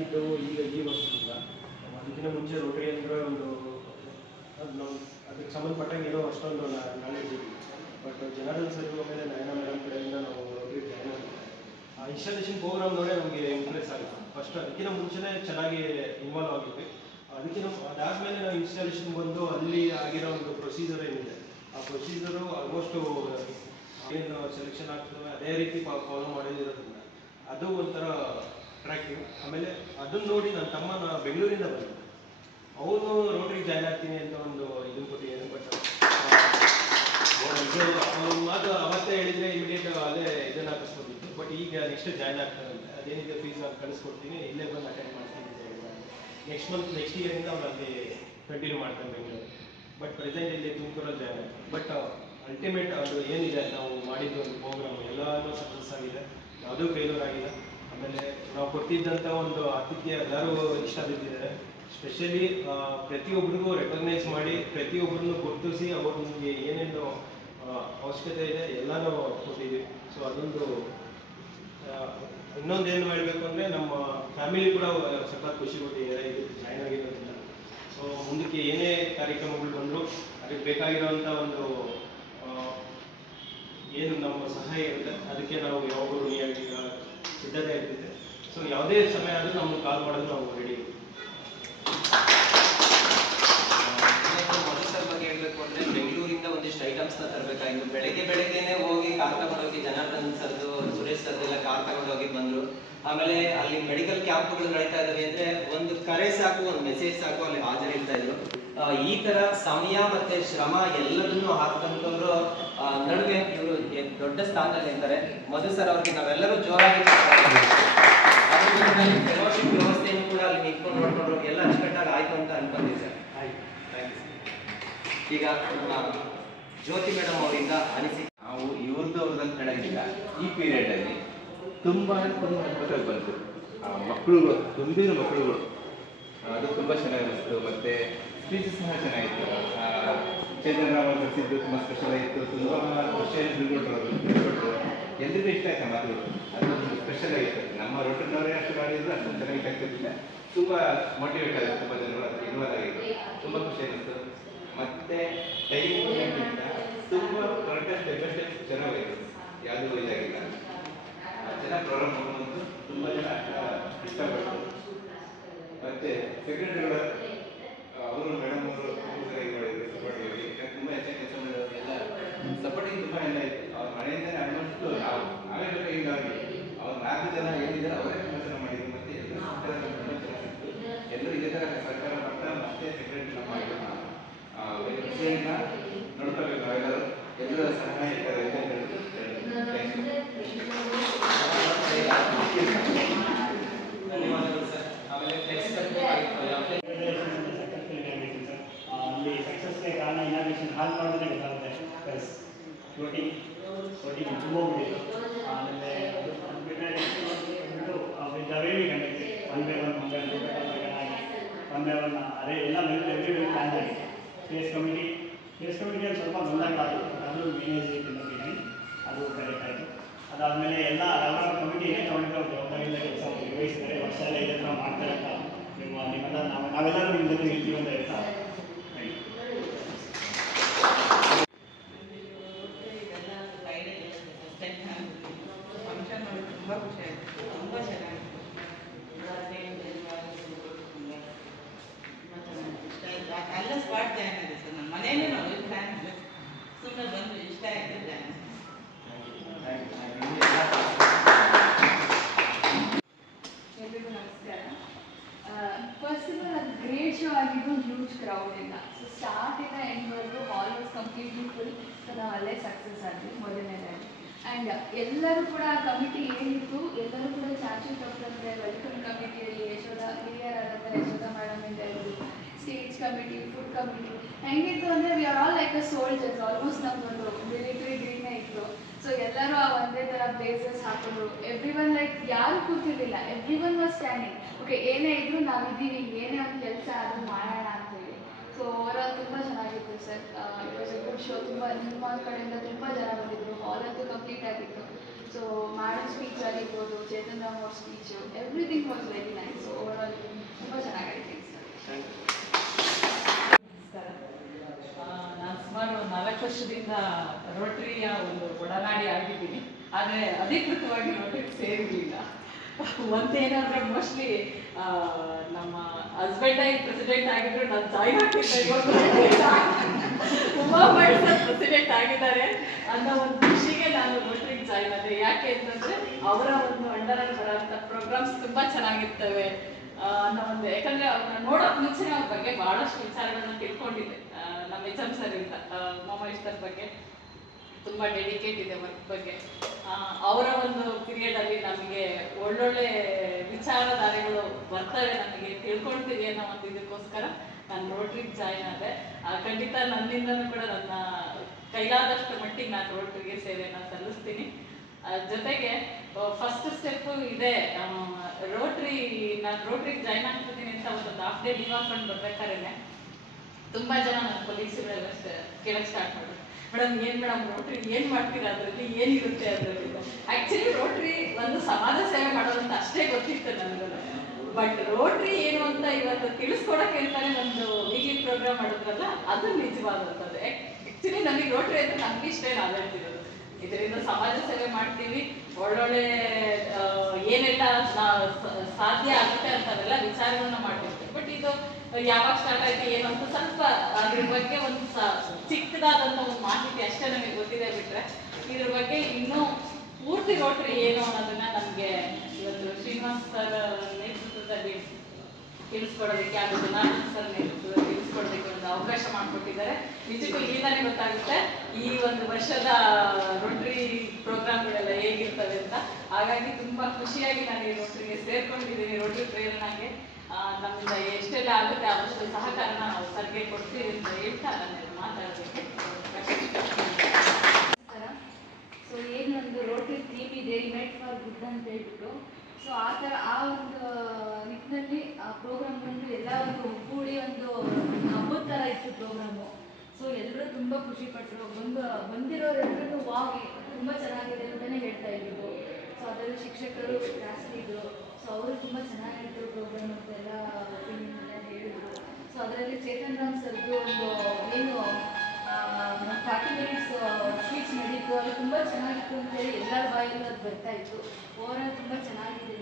ಆಗಿದ್ದು ಈಗ ಈ ವರ್ಷದಿಂದ. ಅದಕ್ಕಿಂತ ಮುಂಚೆ ರೋಟರಿ ಅಂದರೆ ಒಂದು ಅದು ನಾವು ಅದಕ್ಕೆ ಸಂಬಂಧಪಟ್ಟಂಗೆ ಏನೋ ಅಷ್ಟೊಂದು ನಾಲೆಜ್ ಇರಲಿಲ್ಲ. ಬಟ್ ಜನಾರ್ದನ್ ಸರ್ ಮೇಲೆ ನಯನ ಮೇಡಮ್ ಕಡೆಯಿಂದ ನಾವು ರೋಟರಿ ಜಾಯ್ನ್ ಆಗಿದ್ದೆ. ಆ ಇನ್ಸ್ಟಾಲೇಷನ್ ಪ್ರೋಗ್ರಾಮ್ ನೋಡೇ ನಮಗೆ ಇಂಪ್ರೆಸ್ ಆಗಿದೆ. ಫಸ್ಟ್ ಅದಕ್ಕಿಂತ ಮುಂಚೆನೇ ಚೆನ್ನಾಗಿ ಇನ್ವಾಲ್ವ್ ಆಗಿದ್ವಿ. ಅದಾದಮೇಲೆ ನಾವು ಇನ್ಸ್ಟಾಲೇಷನ್ ಬಂದು ಅಲ್ಲಿ ಆಗಿರೋ ಒಂದು ಪ್ರೊಸೀಜರ್ ಏನಿದೆ, ಆ ಪ್ರೊಸೀಜರು ಆಲ್ಮೋಸ್ಟು ಏನು ಸೆಲೆಕ್ಷನ್ ಆಗ್ತದೆ ಅದೇ ರೀತಿ ಫಾಲೋ ಮಾಡಿರೋದ್ರಿಂದ ಅದು ಒಂಥರ ಅಟ್ರಾಕ್ಟಿವ್. ಆಮೇಲೆ ಅದನ್ನು ನೋಡಿ ನನ್ನ ತಮ್ಮನ ಬೆಂಗಳೂರಿಂದ ಬಂದಿದ್ದೆ, ಅವನು ರೋಟರಿಗೆ ಜಾಯ್ನ್ ಆಗ್ತೀನಿ ಅಂತ ಒಂದು ಇದನ್ನು ಕೊಟ್ಟಿದ್ದಾನೆ. ಬಟ್ ಅವನ ಮಾತು ಅವತ್ತೇ ಹೇಳಿದರೆ ಇಮಿಡಿಯೇಟ್ ಅದೇ ಇದನ್ನು ಹಾಕಿಸ್ಕೊಂಡಿತ್ತು. ಬಟ್ ಈಗ ನೆಕ್ಸ್ಟ್ ಜಾಯ್ನ್ ಆಗ್ತಾರಂತೆ. ಅದೇನಿದೆ ಫೀಸ್ ನಾನು ಕಳಿಸ್ಕೊಡ್ತೀನಿ, ಇಲ್ಲೇ ಬಂದು ಅಟೆಂಡ್ ಮಾಡ್ತೀನಿ ಅಂತ ಹೇಳಿದ್ದಾರೆ. ನೆಕ್ಸ್ಟ್ ಇಯರಿಂದ ಅವ್ರು ಅಲ್ಲಿ ಕಂಟಿನ್ಯೂ ಮಾಡ್ತಾರೆ ಬೆಂಗಳೂರು. ಬಟ್ ಪ್ರೆಸೆಂಟ್ ಇಲ್ಲಿ ತುಮಕೂರಲ್ಲಿ ಜಾಯ್ನ್ ಆಗ್ತಾರೆ. ಬಟ್ ಅಲ್ಟಿಮೇಟ್ ಅದು ಏನಿದೆ ನಾವು ಮಾಡಿದ್ದು ಒಂದು ಪ್ರೋಗ್ರಾಮ್ ಎಲ್ಲನೂ ಸಕ್ಸಸ್ ಆಗಿದೆ, ಯಾವುದೂ ಫೇಲ್ಯೂರ್ ಆಗಿಲ್ಲ. ಆಮೇಲೆ ನಾವು ಕೊಟ್ಟಿದ್ದಂಥ ಒಂದು ಆತಿಥ್ಯ ಎಲ್ಲರೂ ಇಷ್ಟ ಬಿದ್ದಿದ್ದಾರೆ. ಸ್ಪೆಷಲಿ ಪ್ರತಿಯೊಬ್ಬರಿಗೂ ರೆಕಗ್ನೈಸ್ ಮಾಡಿ ಪ್ರತಿಯೊಬ್ಬರನ್ನು ಗುರುತಿಸಿ ಅವ್ರಿಗೆ ಏನೇನು ಅವಶ್ಯಕತೆ ಇದೆ ಎಲ್ಲನೂ ಕೊಟ್ಟಿದ್ದೀವಿ. ಸೊ ಅದೊಂದು ಇನ್ನೊಂದೇನು ಹೇಳಬೇಕು ಅಂದರೆ ನಮ್ಮ ಫ್ಯಾಮಿಲಿ ಕೂಡ ಸಖತ್ ಖುಷಿ ಕೊಟ್ಟಿದ್ದಾರೆ ಇದಕ್ಕೆ ಜಾಯ್ನ್ ಆಗಿರೋದ್ರಿಂದ. ಸೊ ಮುಂದಕ್ಕೆ ಏನೇ ಕಾರ್ಯಕ್ರಮಗಳು ಬಂದರೂ ಅದಕ್ಕೆ ಬೇಕಾಗಿರೋವಂಥ ಒಂದು ಏನು ನಮ್ಮ ಸಹಾಯ ಇರುತ್ತೆ ಅದಕ್ಕೆ ನಾವು ಯಾವಾಗಲೂ ಸಿದ್ಧತೆ ಇರ್ತಿದೆ. ಸೊ ಯಾವುದೇ ಸಮಯ ಆದರೂ ನಮ್ಗೆ ಕಾಲ್ ಮಾಡೋದು ನಾವು ರೆಡಿ. ಮೊದಲ ಬಗ್ಗೆ ಹೇಳಬೇಕು ಅಂದರೆ ಬೆಂಗಳೂರಿಂದ ಒಂದಿಷ್ಟು ಐಟಮ್ಸ್ನ ತರಬೇಕಾಗಿತ್ತು. ಬೆಳಗ್ಗೆನೇ ಹೋಗಿ ಕಾರ್ ತಗೊಂಡೋಗಿ ಜನಾರ್ದನ್ ಸರ್ದು ಸುರೇಶ್ ಸರ್ದೆಲ್ಲ ಕಾರ್ ತಗೊಂಡೋಗಿ ಬಂದರು. ಆಮೇಲೆ ಅಲ್ಲಿ ಮೆಡಿಕಲ್ ಕ್ಯಾಂಪ್ಗಳು ನಡೀತಾ ಇದ್ದಾವೆ ಅಂದರೆ ಒಂದು ಕರೆ ಸಾಕು, ಒಂದು ಮೆಸೇಜ್ ಸಾಕು, ಅಲ್ಲಿ ಹಾಜರಿರ್ತಾ ಇದ್ರು. ಈ ಥರ ಸಮಯ ಮತ್ತು ಶ್ರಮ ಎಲ್ಲದನ್ನೂ ಹಾಕಿದಂಥವ್ರು ನಡುವೆ ಇವರು ದೊಡ್ಡ ಸ್ಥಾನದಲ್ಲಿ ಇರ್ತಾರೆ. ಮಧು ಸರ್ ಅವ್ರಿಗೆ ನಾವೆಲ್ಲರೂ ಜೋರಾಗಿ ಫೆಲೋಶಿಪ್ ವ್ಯವಸ್ಥೆಯನ್ನು ಕೂಡ ಅಲ್ಲಿ ನಿಂತ್ಕೊಂಡು ನೋಡ್ಕೊಂಡ್ರು ಎಲ್ಲ ಅಚ್ಚುಕಟ್ಟಾಗಿ ಆಯಿತು ಅಂತ ಅನ್ಕೊಂತೀವಿ ಸರ್. ಈಗ ನಮ್ಮ ಜ್ಯೋತಿ ಮೇಡಮ್ ಅವರಿಂದ ಅನಿಸಿಕೆ. ನಾವು ಅವ್ರದ್ದು ಕಡೆಯಿಂದ ಈ ಪೀರಿಯಡಲ್ಲಿ ತುಂಬ ಅದ್ಭುತವಾಗಿ ಬಂತು. ಮಕ್ಕಳುಗಳು ತುಂಬಿದ ಮಕ್ಕಳುಗಳು ಅದು ತುಂಬ ಚೆನ್ನಾಗಿತ್ತು. ಮತ್ತು ಸ್ಪೀಚಸ್ ಸಹ ಚೆನ್ನಾಗಿತ್ತು. ಚೇತನ್ ರಾವ್ ಕಲಿಸಿದ್ದು ತುಂಬ ಸ್ಪೆಷಲ್ ಆಗಿತ್ತು. ತುಂಬ ಖುಷಿಯಾಗಿ ತಿಳ್ಕೊಂಡ್ರು, ಎಲ್ರಿಗೂ ಇಷ್ಟ ಆಯ್ತು ಮಾತುಗಳು. ಅದೊಂದು ಸ್ಪೆಷಲ್ ಆಗಿತ್ತು. ನಮ್ಮ ರೋಟರಿನವರೇ ಅಷ್ಟು ಮಾಡಿದ್ರು ಅಷ್ಟೊಂದು ಚೆನ್ನಾಗಿ ಆಗ್ತಿರ್ಲಿಲ್ಲ. ತುಂಬ ಮೋಟಿವೇಟ್ ಆಗಿದೆ, ತುಂಬ ಜನಗಳು ಅದಕ್ಕೆ ಇನ್ವಾಲ್ವ್ ಆಗಿತ್ತು. ತುಂಬ ಖುಷಿ ಅನ್ನಿಸ್ತು. ಮತ್ತು ಟೈಮಿಂಗಿಂತ ತುಂಬ ಕರೆಕ್ಟಾಗಿ ಸ್ಟೆಪ್ ಬೈ ಸ್ಟೆಪ್ ಚೆನ್ನಾಗಾಯಿತು, ಯಾವುದೂ ಇದಾಗಿಲ್ಲ. ಚೆನ್ನಾಗಿ ಪ್ರೋಗ್ರಾಮ್ ಹೋಗುವಂತು ತುಂಬ ಜನ ಇಷ್ಟಪಟ್ಟರು. ಮತ್ತು ಸೆಕ್ರೆಟರಿಗಳು ಅವರು ಮೇಡಮ್ ಅವರು ಸರಿಯಾಗಿ ಮಾಡಿದ್ರು, ಸಪೋರ್ಟ್ ಹೋಗಿ ತುಂಬ ಹೆಚ್ಚಾಗಿ ಕೆಲಸ ಮಾಡಿದ್ರು. ಎಲ್ಲ ಸಪೋರ್ಟಿಂಗ್ ತುಂಬ ಎಲ್ಲ ಇತ್ತು. ಅವ್ರ ಮನೆಯಿಂದಲೇ ಆಲ್ಮೋಸ್ಟ್ ನಾವೇ ಬೇಕಾಗಿಲ್ಲ ಅವ್ರಿಗೆ. ಅವ್ರು 4 ಜನ ಏನಿದ್ದಾರೆ ಅವರೇ ಕೆಲಸ ಮಾಡಿದ್ರು. ಮತ್ತು ಎಲ್ಲರೂ ಸರ್ಕಾರ ತುಂಬ ಚೆನ್ನಾಗಿತ್ತು. ಎಲ್ಲರೂ ಇದೇ ಥರ ಸರ್ಕಾರ ಮಾಡ್ತಾ ಮತ್ತೆ ಸೆಕ್ರೆಟರಿ ನಮ್ಮ ಖುಷಿಯಿಂದ ನೋಡ್ಕೋಬೇಕು ನಾವೆಲ್ಲರೂ. ಎಲ್ಲರ ಸಹಾಯ ಇದ್ದಾರೆ ಅಂತ ಹೇಳಿದ್ರು. ಧನ್ಯವಾದಗಳು ಸರ್. ಆಮೇಲೆ ಅಲ್ಲಿ ಸಕ್ಸಸ್ಗೆ ಕಾರಣ ಇನಾಗ್ರೇಷನ್ ಹಾಲ್ ಮಾಡೋದೇ ಗೊತ್ತಾಗುತ್ತೆ. ಪ್ಲಸ್ ವೋಟಿಂಗ್ ತುಂಬ ಬಿಟ್ಟಿತ್ತು. ಆಮೇಲೆ ಅದು ಬಿಟ್ಟರೆ ವೇವಿ ಕಂಡಕ್ಟ್ ಒನ್ ಬೈ ಒನ್ ಅದೇ ಎಲ್ಲ ಎವ್ರಿ ಪ್ಲಾನ್ ಆಗಿದೆ. ಕೇಸ್ ಕಮಿಟಿಯಲ್ಲಿ ಸ್ವಲ್ಪ ಗೊಂದಲಗಳಾಯಿತು. ಅದು ಮೇನೇಜ್ ನೋಡಿದ್ದೀನಿ, ಅದು ಕರೆಕ್ಟ್ ಆಯಿತು. ಅದಾದಮೇಲೆ ಎಲ್ಲ ಯಾವ ಕಮಿಟಿ ಏನೇ ತಗೊಂಡಿರೋ ಜವಾಬ್ದಾರಿಯಿಂದ ಕೆಲಸ ನಿರ್ವಹಿಸಿದರೆ ವರ್ಷ ಎಲ್ಲ ಇದೇ ಥರ ಮಾಡ್ತಾರೆ ಅಂತ ನಿಮ್ಮೆಲ್ಲ ನಾವೆಲ್ಲರೂ ನಿಮ್ಮ ಜೊತೆ ಇರ್ತೀವಿ ಅಂತ ಹೇಳ್ತಾ ಫಂಕ್ಷನ್ ನೋಡಿ ತುಂಬ ಖುಷಿ ಆಯಿತು. ತುಂಬ ಚೆನ್ನಾಗಿತ್ತು. ಇಷ್ಟ ಆಯಿತು. ಎಲ್ಲ ಸ್ಪಾಟ್ ಜಾಯ್ನ್ ಆಗಿದೆ ಸರ್. ನಮ್ಮ ಮನೆಯಲ್ಲೇ ನಾವು ಪ್ಲ್ಯಾನ್ ಇಲ್ಲ, ಸುಮ್ಮನೆ ಬಂದು ಇಷ್ಟ ಆಯಿತು ಜಾಯ್ನ್. ಎಲ್ರಿಗೂ ನಮಸ್ಕಾರ. ಫಸ್ಟ್ ಆಫ್ ಆಲ್ ಅದು ಗ್ರೇಟ್ ಶೋ ಆಗಿದ್ದು, ಹ್ಯೂಜ್ ಕ್ರೌಡ್ ಇಲ್ಲ. ಸೊ ಸ್ಟಾರ್ಟಿಂದ ಎಂಡ್ವರೆಗೂ hall was completely full. So ನಾವು ಅಲ್ಲೇ ಸಕ್ಸಸ್ ಆದ್ವಿ ಮೊದಲನೇದಾಗಿ. ಆ್ಯಂಡ್ ಎಲ್ಲರೂ ಕೂಡ ಕಮಿಟಿ ಏನಿತ್ತು ಎಲ್ಲರೂ ಕೂಡ ಚಾಚು ತಪ್ಪಂದರೆ ವೆಲ್ಕಮ್ ಕಮಿಟಿಯಲ್ಲಿ ಹಿರಿಯರಾದಂಥ ಯಶೋಧ ಮೇಡಮ್ ಇಂದ ಇರೋದು, ಸ್ಟೇಜ್ ಕಮಿಟಿ, ಫುಡ್ ಕಮಿಟಿ ಹೆಂಗಿತ್ತು ಅಂದರೆ we are all like a soldiers. Almost ನಮ್ಮದು ಮಿಲಿಟರಿ ಡ್ರೀಮ್ನೇ ಇತ್ತು. ಸೊ ಎಲ್ಲರೂ ಆ ಒಂದೇ ಥರ ಬ್ಲೇಸಸ್ ಹಾಕೋದು, ಎವ್ರಿ ಒನ್ ಲೈಕ್ ಯಾರು ಕೂತಿರಲಿಲ್ಲ, everyone was standing. Okay ಏನೇ ಇದ್ದರೂ ನಾವಿದ್ದೀವಿ, ಏನೇ ಒಂದು ಕೆಲಸ ಆದರೂ ಮಾಡೋಣ ಅಂತೇಳಿ. ಸೊ ಓವರಾಲ್ ತುಂಬ ಚೆನ್ನಾಗಿತ್ತು sir. It was A good show. ತುಂಬ ನಿಮ್ಮ ಕಡೆಯಿಂದ ತುಂಬ ಜನ ಬಂದಿದ್ದರು. ಹಾಲ್ ಅಂತೂ ಕಂಪ್ಲೀಟ್ ಆಗಿತ್ತು. ಸೊ ಮ್ಯಾಡಮ್ ಸ್ಪೀಚ್ ಆಗಿರ್ಬೋದು, ಚೇತನ್ ರಾಮ್ ಅವ್ರ speech, everything was very nice. Over all ತುಂಬ ಚೆನ್ನಾಗಾಯಿತು. ನಮಸ್ಕಾರ. ನಾನು ಸುಮಾರು 4 ವರ್ಷದಿಂದ ರೋಟರಿಯ ಒಂದು ಒಡನಾಡಿ ಆಗಿದ್ದೀನಿ, ಆದರೆ ಅಧಿಕೃತವಾಗಿ ರೋಟರಿಗೆ ಸೇರಿರಲಿಲ್ಲ. ಒಂದೇನಾದ್ರೆ ಮೋಸ್ಟ್ಲಿ ನಮ್ಮ ಹಸ್ಬೆಂಡ್ ಆಗಿ ಪ್ರೆಸಿಡೆಂಟ್ ಆಗಿದ್ರು ನಾನು ಜಾಯ್ನ್ ಆಗ್ತಿದ್ದೆ. ಉಮಾ ಸರ್ ಪ್ರೆಸಿಡೆಂಟ್ ಆಗಿದ್ದಾರೆ ಅನ್ನೋ ಒಂದು ಖುಷಿಗೆ ನಾನು ರೋಟರಿಗೆ ಜಾಯ್ನ್ ಆದೆ. ಯಾಕೆ ಅಂತಂದ್ರೆ ಅವರ ಒಂದು ಅಂಡರಲ್ಲಿ ಬರೋಂಥ ಪ್ರೋಗ್ರಾಮ್ಸ್ ತುಂಬಾ ಚೆನ್ನಾಗಿರ್ತವೆ ಅನ್ನೋ ಒಂದು, ಯಾಕಂದ್ರೆ ಅವ್ರನ್ನ ನೋಡೋಕ್ ಮುಂಚೆನೇ ಅವ್ರ ಬಗ್ಗೆ ಬಹಳಷ್ಟು ವಿಚಾರಗಳನ್ನ ತಿಳ್ಕೊಂಡಿದ್ದೆ. ನಮ್ಮ ಎಚ್.ಎಂ ಸರ್ ಇಂದ ಉಮಾಮಹೇಶ್ವರ್ ಬಗ್ಗೆ ತುಂಬ ಡೆಡಿಕೇಟ್ ಇದೆ ವರ್ಕ್ ಬಗ್ಗೆ. ಅವರ ಒಂದು ಪೀರಿಯಡಲ್ಲಿ ನಮಗೆ ಒಳ್ಳೊಳ್ಳೆ ವಿಚಾರಧಾರೆಗಳು ಬರ್ತವೆ, ನಮಗೆ ತಿಳ್ಕೊಳ್ತೀವಿ ಅನ್ನೋ ಒಂದು ಇದಕ್ಕೋಸ್ಕರ ನಾನು ರೋಟ್ರಿಗೆ ಜಾಯ್ನ್ ಆದೆ. ಖಂಡಿತ ನನ್ನಿಂದನೂ ಕೂಡ ನನ್ನ ಕೈಲಾದಷ್ಟು ಮಟ್ಟಿಗೆ ನಾನು ರೋಟ್ರಿಗೆ ಸೇವೆಯನ್ನು ಸಲ್ಲಿಸ್ತೀನಿ. ಜೊತೆಗೆ ಫಸ್ಟ್ ಸ್ಟೆಪ್ಪು ಇದೆ, ನಾನು ರೋಟ್ರಿಗೆ ಜಾಯ್ನ್ ಆಗ್ತಿದ್ದೀನಿ ಅಂತ ಒಂದು ಹಾಫ್ ಡೇ ಲೀವ್ ಹಾಕೊಂಡು ಬರ್ಬೇಕಾದ್ರೆ ತುಂಬ ಜನ ನನ್ನ ಕೊಲೀಗ್ಸ್ಗಳೆಲ್ಲ ಕೇಳಕ್ಕೆ ಸ್ಟಾರ್ಟ್ ಮಾಡಿದ್ರು, ಮೇಡಮ್ ಮೇಡಮ್ ರೋಟ್ರಿ ಏನು ಮಾಡ್ತೀರಾ, ಅದರಲ್ಲಿ ಏನಿರುತ್ತೆ ಅದರಲ್ಲಿ. ಆ್ಯಕ್ಚುಲಿ ರೋಟ್ರಿ ಒಂದು ಸಮಾಜ ಸೇವೆ ಮಾಡೋದಂತ ಅಷ್ಟೇ ಗೊತ್ತಿತ್ತು ನನಗೂ. ಬಟ್ ರೋಟ್ರಿ ಏನು ಅಂತ ಇವತ್ತು ತಿಳಿಸ್ಕೊಡಕ್ಕೆ ಅಂತಾನೆ ಒಂದು ವೀಕ್ಲಿ ಪ್ರೋಗ್ರಾಮ್ ಮಾಡಿದ್ರಲ್ಲ, ಅದು ನಿಜವಾದಂಥದ್ದು. ಆ್ಯಕ್ಚುಲಿ ನನಗೆ ರೋಟ್ರಿ ಅಂತ ನಮ್ಗೆ ಇಷ್ಟ ನಾವು ಹೇಳ್ತಿರೋದು, ಇದರಿಂದ ಸಮಾಜ ಸೇವೆ ಮಾಡ್ತೀವಿ, ಒಳ್ಳೊಳ್ಳೆ ಏನೆಲ್ಲ ಸಾಧ್ಯ ಆಗುತ್ತೆ ಅಂತೆಲ್ಲ ವಿಚಾರಗಳನ್ನ ಮಾಡ್ತಿರ್ತೀವಿ. ಬಟ್ ಇದು ಯಾವಾಗ ಸ್ಟಾರ್ಟ್ ಆಯ್ತು ಏನಂತ ಸ್ವಲ್ಪ ಅದ್ರ ಬಗ್ಗೆ ಒಂದು ಚಿಕ್ಕದಾದಂಥ ಒಂದು ಮಾಹಿತಿ ಅಷ್ಟೇ ನಮಗೆ ಗೊತ್ತಿದೆ. ಬಿಟ್ರೆ ಇದ್ರ ಬಗ್ಗೆ ಇನ್ನೂ ಪೂರ್ತಿ ರೋಟ್ರಿ ಏನು ಅನ್ನೋದನ್ನ ನಮಗೆ ಇವತ್ತು ಶ್ರೀನಿವಾಸ್ ಸರ್ ನೇತೃತ್ವದಲ್ಲಿ ತಿಳಿಸ್ಕೊಡೋದಕ್ಕೆ, ಅದು ಜನಾರ್ದನ್ ಸರ್ ನೇತೃತ್ವದಲ್ಲಿ ತಿಳಿಸ್ಕೊಡೋದಕ್ಕೆ ಒಂದು ಅವಕಾಶ ಮಾಡಿಕೊಟ್ಟಿದ್ದಾರೆ. ನಿಜಕ್ಕೂ ಇಲ್ಲಿಂದಾನೆ ಗೊತ್ತಾಗುತ್ತೆ ಈ ಒಂದು ವರ್ಷದ ರೋಟ್ರಿ ಪ್ರೋಗ್ರಾಮ್ಗಳೆಲ್ಲ ಹೇಗಿರ್ತವೆ ಅಂತ. ಹಾಗಾಗಿ ತುಂಬಾ ಖುಷಿಯಾಗಿ ನಾನು ಈ ರೋಟ್ರಿಗೆ ಸೇರ್ಕೊಂಡಿದ್ದೀನಿ. ರೋಟ್ರಿ ಪ್ರೇರಣೆಗೆ ನಮ್ಮಿಂದ ಎಷ್ಟೆಲ್ಲ ಆಗುತ್ತೆ ಆದಷ್ಟು ಸಹಕಾರನ ನಾವು ಸರ್ಗೆ ಕೊಡ್ತೀವಿ ಅಂತ ಹೇಳ್ತಾ ನಾನು ಮಾತಾಡೋದಕ್ಕೆ. ಸೊ ಏನೊಂದು ರೋಟ್ರಿ ಥೀಮ್ ಇದೆ, ಯುನೈಟ್ ಫಾರ್ ಗುಡ್ ಅಂತ ಹೇಳ್ಬಿಟ್ಟು, ಸೊ ಆ ಒಂದು ನಿಟ್ಟಿನಲ್ಲಿ ಆ ಪ್ರೋಗ್ರಾಮ್ ಬಂದು ಎಲ್ಲ ಒಂದು ಒಗ್ಗೂಡಿ ಒಂದು ಹಬ್ಬದ ಥರ ಇತ್ತು ಪ್ರೋಗ್ರಾಮು. ಸೊ ಎಲ್ಲರೂ ತುಂಬ ಖುಷಿಪಟ್ಟರು. ಬಂದಿರೋರೆಲ್ಲರೂ ವಾವ್ ತುಂಬ ಚೆನ್ನಾಗಿದೆ ಅಂತಲೇ ಹೇಳ್ತಾ ಇದ್ರು. ಸೊ ಅದರಲ್ಲಿ ಶಿಕ್ಷಕರು, ಶಾಸ್ತ್ರಿಗಳು, ಸೊ ಅವರು ತುಂಬ ಚೆನ್ನಾಗಿತ್ತು ಪ್ರೋಗ್ರಾಮ್ ಅಂತ ಎಲ್ಲ ಒಪಿನಿಯನ್ ಎಲ್ಲ ಹೇಳಿದರು. ಸೊ ಅದರಲ್ಲಿ ಚೇತನ್ ರಾಮ್ ಸರ್ದು ಒಂದು ಏನು 40 ಮಿನಿಟ್ಸ್ ಸ್ಪೀಚ್ ನಡೀತು, ಅದು ತುಂಬ ಚೆನ್ನಾಗಿತ್ತು ಅಂತೇಳಿ ಎಲ್ಲರ ಬಾಯಲ್ಲೂ ಅದು ಬರ್ತಾ ಇತ್ತು. ಓವರಾಲ್ ತುಂಬ ಚೆನ್ನಾಗಿದೆ